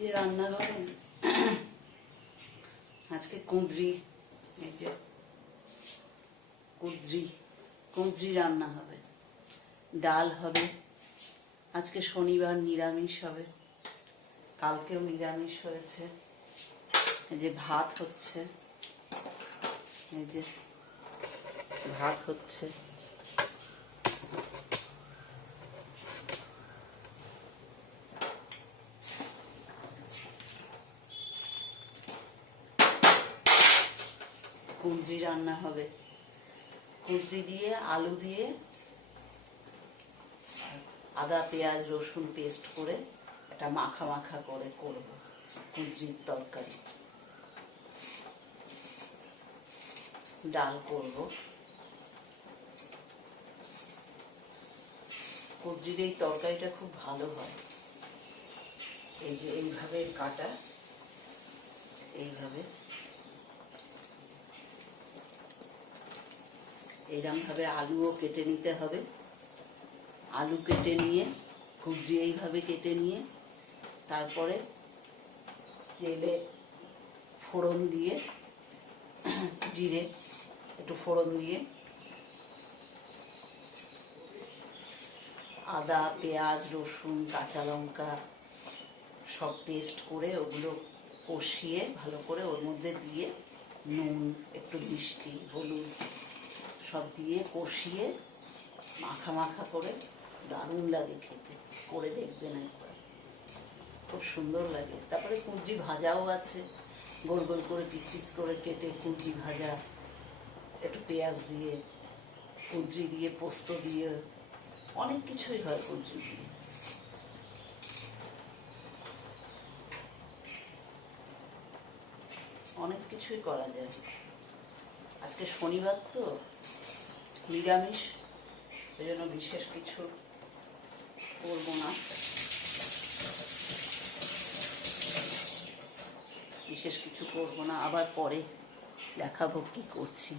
যে রান্নাঘরে আজকে কুঁদরি, এই যে কুঁদরি রান্না হবে, ডাল হবে। আজকে শনিবার, নিরামিষ হবে। কালকেও নিরামিষ হয়েছে। এই যে ভাত হচ্ছে, এই যে ভাত হচ্ছে। কুঁদরি রান্না হবে, কুঁদরি দিয়ে আলু দিয়ে আদা পেঁয়াজ রসুন পেস্ট করে এটা মাখা মাখা করে করব কুঁদরির তরকারি। ডাল করব। কুঁদরির এই তরকারিটা খুব ভালো হয়। এই যে এইভাবে কাটা, এইভাবে এইরকম ভাবে আলুও কেটে নিতে হবে। আলু কেটে নিয়ে কুঁদরি এইভাবে কেটে নিয়ে তারপরে তেলে ফোড়ন দিয়ে, জিরে একটু ফোড়ন দিয়ে আদা পেঁয়াজ রসুন কাঁচা লঙ্কা সব পেস্ট করে ওগুলো কষিয়ে ভালো করে ওর মধ্যে দিয়ে নুন একটু মিষ্টি হলুদ সব দিয়ে কষিয়ে মাখা মাখা করে দারুণ লাগে খেতে। করে দেখবেন একবার, খুব সুন্দর লাগে। তারপরে কুঁদরি ভাজাও আছে, গোল গোল করে পিস পিস করে কেটে কুঁদরি ভাজা, একটু পেঁয়াজ দিয়ে কুঁদরি দিয়ে পোস্ত দিয়ে অনেক কিছুই হয় কুঁদরি দিয়ে। অনেক কিছুই করা যায়। আজকে শনিবার তো নিরামিষ, ওই জন্য বিশেষ কিছু করবো না। বিশেষ কিছু করবো না, আবার পরে দেখাবো কি করছি।